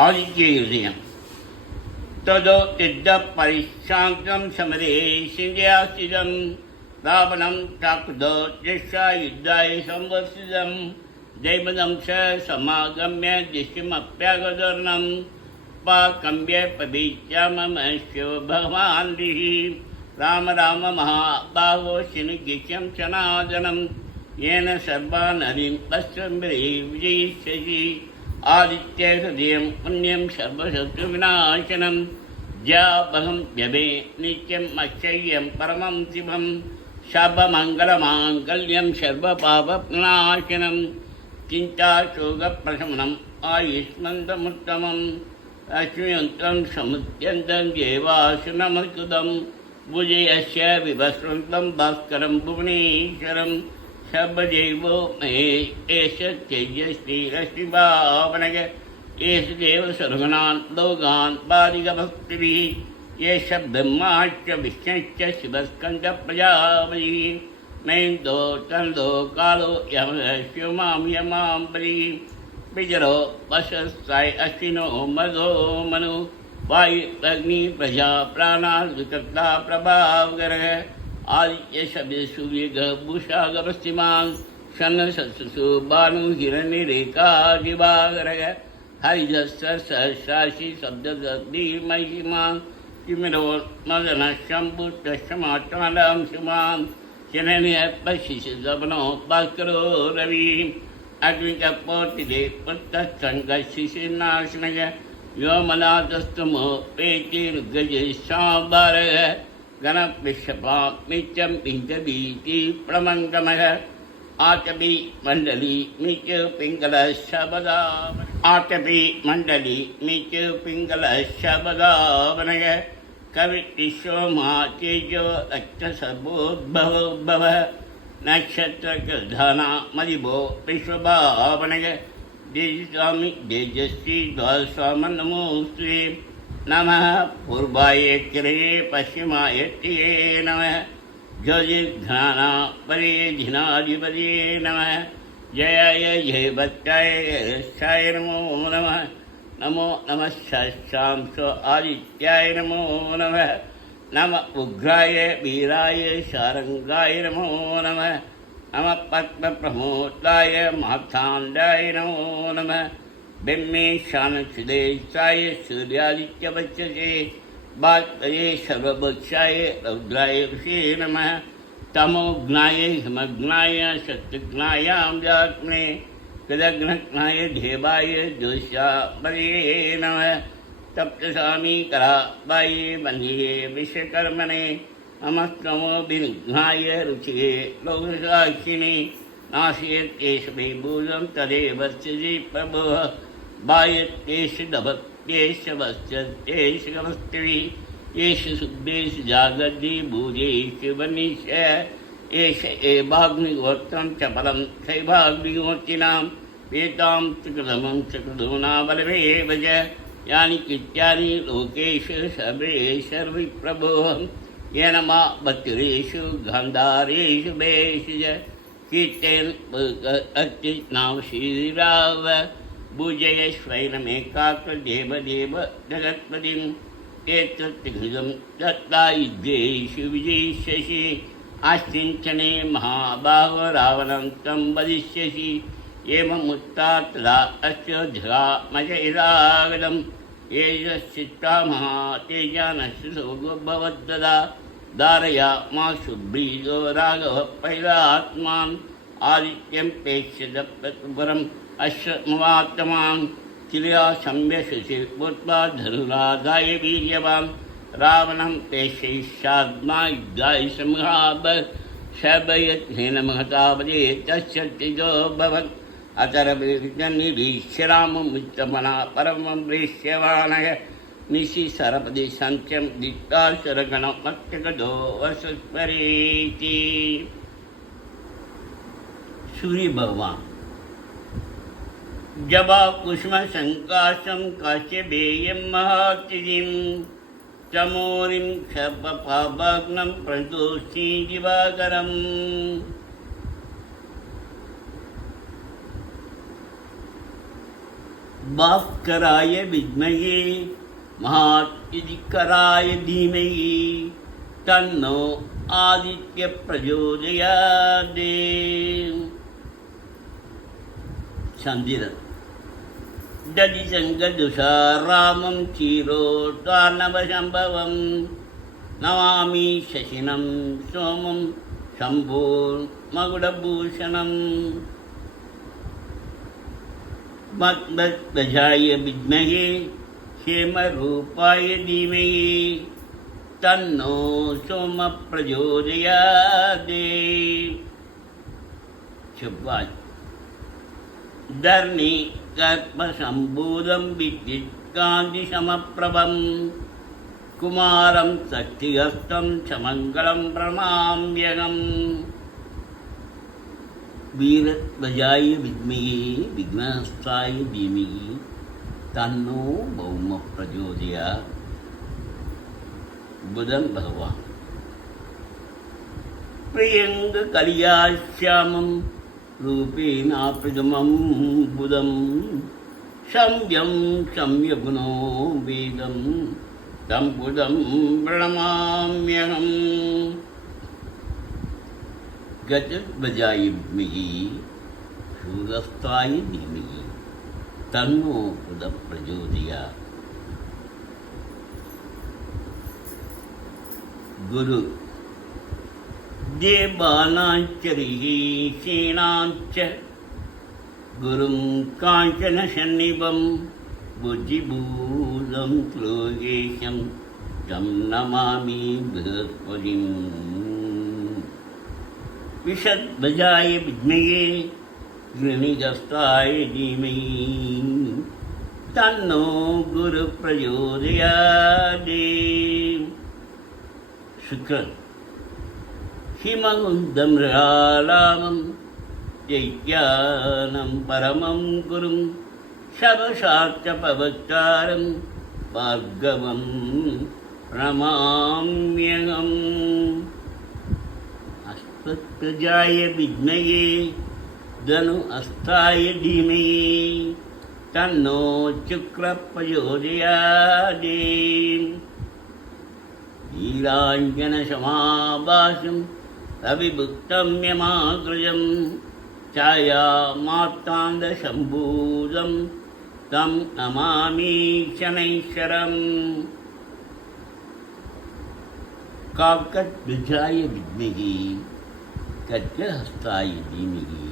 आदित्यहृदयं तदोत्तिद्धपरिशान्तं समरे सिन्ध्यास्थितं रावणं चाक्रुद्धोद्देश्य युद्धाय संवर्धितं दैवतं च समागम्य दिष्टिमप्यागदर्णं पाकम्य पवित्याममश्यो भगवान् राम राम महाबाहो शिनुगित्यं सनातनं येन सर्वानरिं पश्चिम्बरे विजयिष्यसि आदित्यहृदयं पुण्यं सर्वशत्रुविनाशनं ज्यापहं व्यभे नित्यम् अक्षय्यं परमं शिवं शापमङ्गलमाङ्गल्यं सर्वपापनाशनं चिन्ताशोकप्रशमनम् आयुष्मन्तमुत्तमम् अश्वयन्त्रं समुद्यन्तं देवासुनमस्कृतं भुजयस्य विभस्वन्तं भास्करं भुवनेश्वरं सर्वदेवो महे एष तेजस्वीरश्मिभावनय एष देव सर्वगणान् लोकान् बालिकभक्तिभिः एष ब्रह्माश्च विष्णुश्च शिवस्कन्दप्रजापतिः नैन्दो चन्दो कालो यमश्यो मां यमां बलिः विजरो वशस्ताय अश्विनो मधो मनु वायु अग्नि प्रजा प्राणार्कर्ता प्रभावगरः आदित्य शब्द सूर्य भूषा गपस्तिमान् षण् सत्सु भानु हिरण्यरेखा दिवाकरः हरिजस्सहस्राशि शब्दमहिमान् किमिरो मदन शम्भुष्टमाचालं शिवान् शनन्य पशिषनो भास्करो रवि अग्निकपोटिदे पुत्तङ्गशिशिनाशनय व्योमनाथस्तमो पेतिर्गजशाम्बरः गणविश्वपामित्यं पिञ्चवीति प्रमङ्गमः आचपि मण्डली मिच पिङ्गलशबदा आचपि मण्डली मिच पिङ्गलशबदावनय कविटिशोमा तेजो अक्षसभोद्भवः नक्षत्रधाना मदिभो विश्वभावनय देजस्वामी तेजस्वी द्वादशामन् नमोऽस्ते नमः पूर्वाय किरये पश्चिमाय तिये नमः ज्योतिर्घ्नाना परे धिनाधिपतये नमः जयाय जयभक्ताय यशाय नमो नमः नमो नमः शशांस आदित्याय नमो नमः नमः उग्राय वीराय शारंगाय नमो नमः नमः पद्मप्रमोदाय मार्थाण्डाय नमो नमः बिम्बेशानक्षुदेशाय सूर्यादित्यवच्यसे वाक्तये सर्वभक्षाय रौद्राय ऋषे नमः तमोघ्नाय हिमघ्नाय शत्रुघ्नायाम्यात्मने कृतघ्नघ्नाय देवाय ज्योतिषापरे नमः तप्तसामी कराय वन्ये विश्वकर्मणे नमस्तमो विघ्नाय रुचिरे लोकसाक्षिणे नाशयत्येषमे भूतं तदेव स्थिति प्रभुः वायत्येष दभत्येष वश्यत्येष गमस्तिभिः एष शुद्धेष जागर्ति भूजेष वनिष एष एवाग्निगोत्रं च फलं शैवाग्निगोत्रिणां वेतां सुकृतमं सुकृतोनाबलमेव च यानि कृत्यानि लोकेषु सर्वैः येन मा भक्तिरेषु गान्धारेषु वेषु च कीर्तेन अर्चिनां श्रीराव भुजयश्वैनमेकाग्रदेवदेव जगत्पतिम् एतत्कृतं दत्तायुद्धेषु विजयिष्यसि आश्चिञ्चने महाबाहो रावणं तं वदिष्यसि एवमुत्तात् तदा अस्य मजैरागतम् एजश्चित्ता महातेजानश्रुभवद्ददा धारया मा शुभ्रीजो राघवः पैलात्मान् आदित्यं प्रेक्ष्यदपरम् अश्वत्मवात्तमान् किल्या संव्यशसि भूत्वा धनुराधाय वीर्यवान् रावणं प्रेषयिष्यात्मा युद्धाय समहाब शबयत्नेन महतावदे तस्य तेजो भवत् अतरविर्जनिरीक्ष्य राममुत्तमना परमं प्रेष्यवानः निशि सरपदि सन्त्यं दिक्ताशरगणमत्यगदो वसुस्वरेति। सूर्य भगवान जबा कुसुम संकाशं काश्यपेयं महातिथिं चमोरिं क्षपपाभग्नं प्रदोषि दिवाकरम्। பாஸ்கராய வித்மகே மகாத்யதிகராய தீமகி தன்னோ ஆதித்ய பிரஜோதயாதே. சந்திரன் ததிசங்கதுஷாராமம் சீரோதானவசம்பவம் நமாமி சசினம் சோமம் சம்போ மகுடபூஷணம். மத்வத்வஜாய வித்மகே ஹேமரூபாய தீமகி தன்னோ சோம பிரஜோதயாதே. செவ்வாய் தர்ணி கர்ப்பசம்பூதம் வித்யுத் காந்தி சமப்பிரபம் குமாரம் சக்திஹஸ்தம் சமங்கலம் பிரணாம்யகம். வீரத்வஜாய வித்மகே விக்னஹஸ்தாய தீமகி தன்னோ பௌம பிரஜோதயாத். புதன் பகவான் பிரியங்க கலியாஸ்யாமம் ரூபேணா பிரதமம் புதம் சம்யம் சம்யகுணோ வேதம் தம் புதம் பிரணமாம்யகம். கஜத்வஜாய வித்மகே சூரஸ்தாய தீமகி தன்னோ புத பிரஜோதயாத். குரு தேவானாஞ்சரிஷீணாஞ்ச குரும் காஞ்சன சந்நிபம் புத்திபூதம் ஸ்லோகேஷம் தம் நமாமி ப்ரஹஸ்பதிம். விஷத்வஜாய வித்மகே கிருணிகஸ்தாய தீமகி தன்னோ குரு பிரஜோதயாதே. சுக்ரன் ஹிமகுந்தம் ராலாமம் யைக்யானம் பரமம் குரும் சபசார்த்த பவச்சாரம் பார்கவம் பிரணமாம்யகம். அஸ்வத்வஜாய வித்மகே தனு அஸ்தாய தீமகி தன்னோ சுக்ர பிரஜோதயாதே. நீலாஞ்சனசமாபாசம் ரவிபுக்தம் யமாக்ரஜம் சாயாமார்த்தாந்தசம்பூதம் தம் நமாமி சனைஸ்வரம். காக்கத்வஜாய வித்மகே கஜ்ஜஹஸ்தாய தீமகி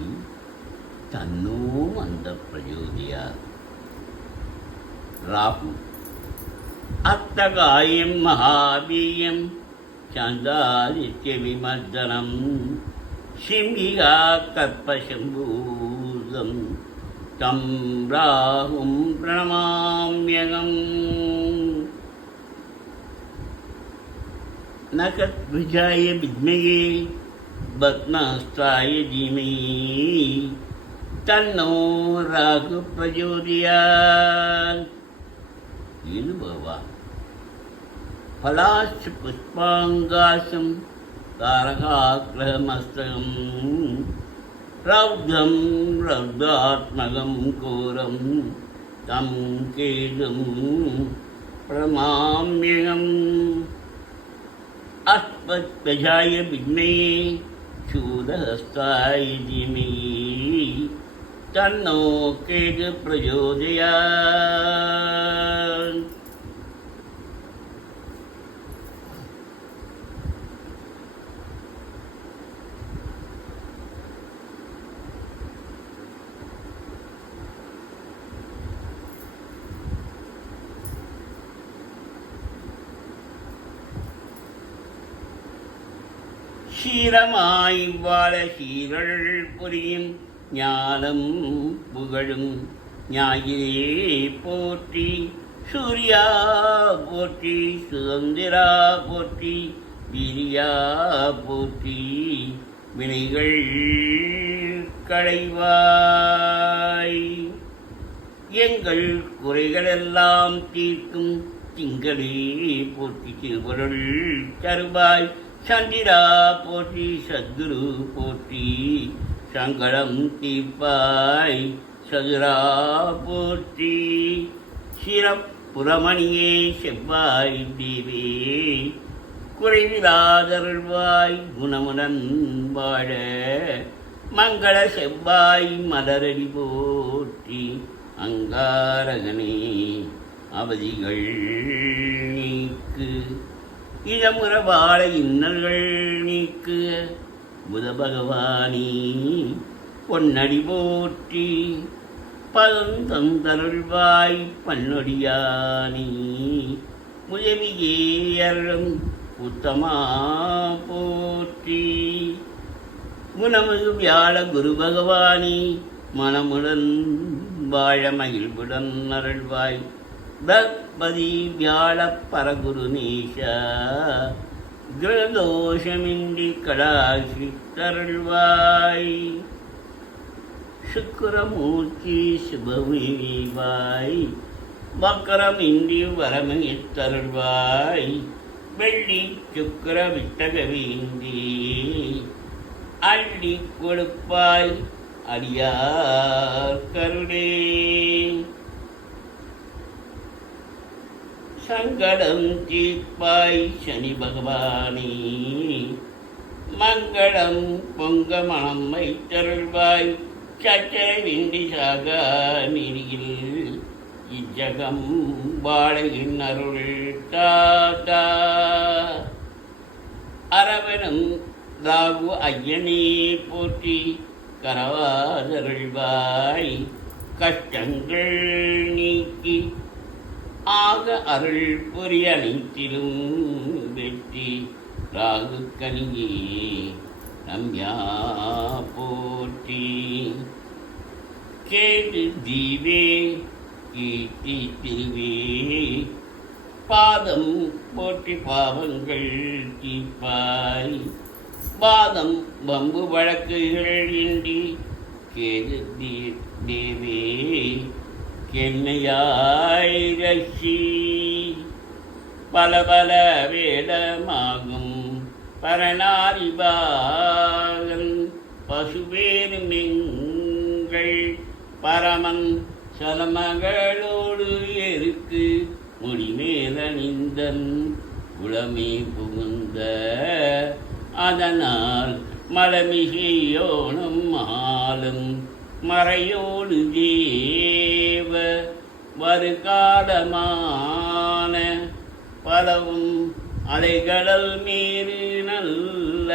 தன்னோ மந்த பிரஜோதயாத். ராகு அத்தகாயம் மகாவீயம் சந்தாதித்யவிமர்தனம் சிங்கிகா கற்பசம்பூதம் தம் ராகும் பிரணமாம்யகம். நகத்வஜாய வித்மகே பத்மஹஸ்தாய தீமகி தன்னோ ராகு பிரஜோதயாத். இது பகவான் ஃபலாஸ்ச புஷ்பாங்காசம் தாரகாக்ரமஸ்தகம் ரௌத்ரம் ரௌத்ராத்மகம் கோரம் தம் கேதும் பிரமாம்யகம். அஸ்வத்வஜாய வித்மகே சூரஹஸ்தாய தீமகி தன்னோ கேது பிரஜோதயாத். சீரமாய் வாழ சீரள் புரியும் ஞானம் புகழும் ஞாயிறே போற்றி. சூர்யா போற்றி, சுதந்திரா போற்றி, வீரியா போற்றி. வினைகள் களைவாய் எங்கள் குறைகளெல்லாம் தீர்க்கும் திங்களே போற்றி. திருவருள் தருவாய் சந்திரா போற்றி, சத்குரு போற்றி. சங்கடம் தீர்ப்பாய் சதுரா போற்றி. சிறப்புறமணியே செவ்வாய் தேவே குறைவிலாதருள்வாய் குணமுடன் வாழ மங்கள செவ்வாய் மலரடி போற்றி. அங்காரகனே அவதிகள் நீக்கு இதமுற வாழ இன்னல்கள் நீக்கு புத பகவானி பொன்னடி போற்றி. பதந்தருள்வாய் பன்னொடியானி முதவியே அருளும் உத்தமா போற்றி. குணமிகு வியாழ குரு பகவானி மனமுடன் வாழ மகிழ்வுடன் அருள்வாய். தற்பதி வியாழ பரகுரு நேஷா கிரதோஷமின்றி கடாசித்தருள்வாய். சுக்கரமூர்த்தி சுபமேவாய் வக்கரமின்றி வரமகித்தருள்வாய். வெள்ளி சுக்கர விட்டகவேந்தி அள்ளி கொடுப்பாய் அடியார் கருணே. சங்கடம் தீர்ப்பாய் சனி பகவானே மங்களம் பொங்க மனம் வைத்தருள்வாய். சச்சரவின்றி சாக நெறியில் இஜகம் வாழையின் அருள் தாத்தா. அரவணம் ராகு ஐயனே போற்றி. கரவாதருள்வாய் கஷ்டங்கள் நீக்கி ஆக அருள் புரிய அனைத்திலும் வெற்றி. ராகு கனியே ரம்யா போற்றி. கேது தீவே கீர்த்தி திருவே பாதம் போற்றி பாவங்கள் தீர்ப்பாய். பாதம் வம்பு வழக்குகள் இன்றி கேது தேவே கென்னையாய் ரஷி. பல பல வேடமாகும் பரணாரிபாகன் பசுவேருமெங்கள் பரமன் சலமகளோடு எருக்கு முடிமேல நிந்தன் உளமே புகுந்த. அதனால் மலமிசையோனும் மாலும் மறையோடு தேவ வருகாலமான பலவும் அலைகடல் மீது நல்ல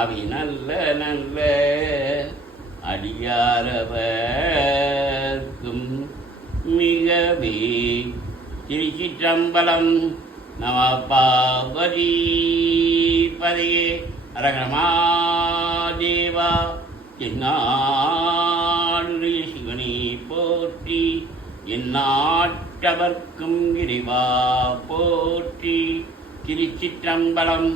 அவை நல்ல நல்ல அடியாரவர்க்கும் மிகவே. திருச்சிற்றம்பலம். நம பார்வதி பதையே அரகரமாதேவா. என்னாடுடைய சிவனே போற்றி. எந்நாட்டவர்க்கும் இறைவா போற்றி. திருச்சிற்றம்பலம்.